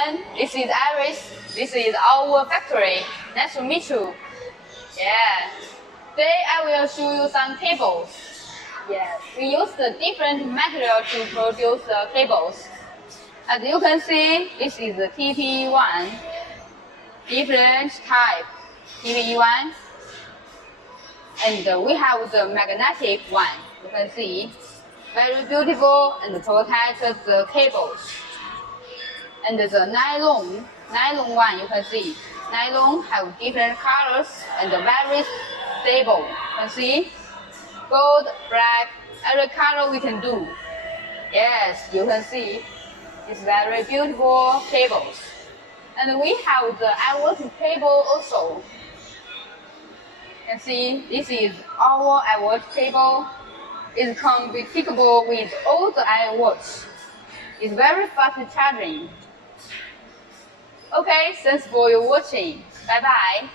everyone. This is Iris. This is our factory. Nice to meet you. Yeah. Today I will show you some cables. Yes. We use the different material to produce the cables. As you can see, this is the TP1. Different type. TP1. And we have the magnetic one. You can see. Very beautiful and protect the cables. And the nylon one, you can see. Nylon have different colors and very stable. You can see gold, black, every color we can do. Yes, you can see. It's very beautiful cables. And we have the IoT cable also. You can see this is our IoT cable. It's compatible with all the iWatch. It's very fast charging. Okay, thanks for your watching. Bye bye.